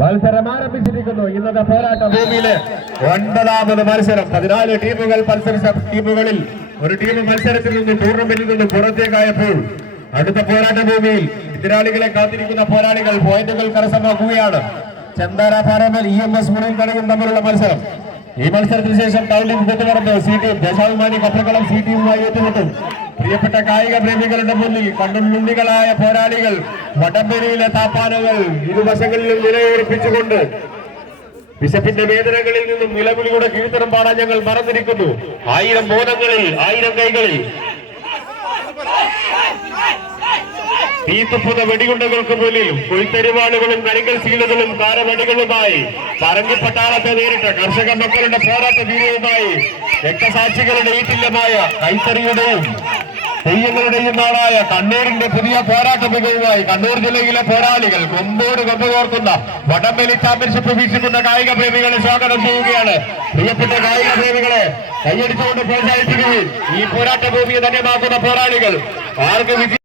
മത്സരം ആരംഭിച്ചിരിക്കുന്നു. ഇന്നത്തെ പോരാട്ട ഭൂമിയിലെ 9ാമത് മത്സരം. 14 ടീമുകൾ മത്സരിച്ച ടീമുകളിൽ ഒരു ടീം മത്സരത്തിൽ നിന്ന് ടൂർണമെന്റിൽ നിന്ന് പുറത്തേക്കായപ്പോൾ അടുത്ത പോരാട്ട ഭൂമിയിൽ എതിരാളികളെ കാത്തിരിക്കുന്ന പോരാളികൾ പോയിന്റുകൾ കരസ്ഥമാക്കുകയാണ്. ചെന്താര പാറമൽ EMS മുന്നിൽ കളിയും തമ്മിലുള്ള മത്സരം. ഈ മത്സരത്തിന് ശേഷം ടൗണിൽ കൂട്ടുപറമ്പ് സി ടീം ദേശാഭിമാനി കപ്പൽക്കളം സി ടീമുമായി ഏറ്റുമുട്ടും. പ്രിയപ്പെട്ട കായിക പ്രേമികളുടെ മുന്നിൽ കണ്ടുള്ളികളായ പോരാളികൾ വടംവലിയിലെ താപ്പാനകൾ ഇരുവശങ്ങളിലും നിലയുറപ്പിച്ചുകൊണ്ട് വിശപ്പിന്റെ വേദനകളിൽ നിന്നും നിലവിളിയുടെ കീർത്തനം പാടാൻ ഞങ്ങൾ മറന്നിരിക്കുന്നു. 1000 ബോധങ്ങളിൽ 1000 കൈകളിൽ തീത്തുപ്പുന്ന വെടികുണ്ടകൾക്ക് മുന്നിൽ കൊയ്ത്തരിവാളുകളും കരിങ്കൽ ശീലകളും കാരവടികളുമായി പറങ്കിപ്പട്ടാളത്തെ നേരിട്ട കർഷക മക്കളുടെ പോരാട്ട വീര്യവുമായി രക്തസാക്ഷികളുടെ ഈറ്റില്ലമായ കൈത്തറിയുടെയും തെയ്യങ്ങളുടെയും നാളായ കണ്ണൂരിന്റെ പുതിയ പോരാട്ട മികവുമായി കണ്ണൂർ ജില്ലയിലെ പോരാളികൾ കൊമ്പോട് കൊമ്പുകോർക്കുന്ന വടംവലി ചാമ്പ്യൻഷിപ്പ് വീക്ഷിക്കുന്ന കായിക പ്രേമികളെ സ്വാഗതം ചെയ്യുകയാണ്. പ്രിയപ്പെട്ട കായിക പ്രേമികളെ കൈയടിച്ചുകൊണ്ട് പ്രോത്സാഹിപ്പിക്കുകയും ഈ പോരാട്ട ഭൂമിയെ ധന്യമാക്കുന്ന പോരാളികൾ ആർക്ക്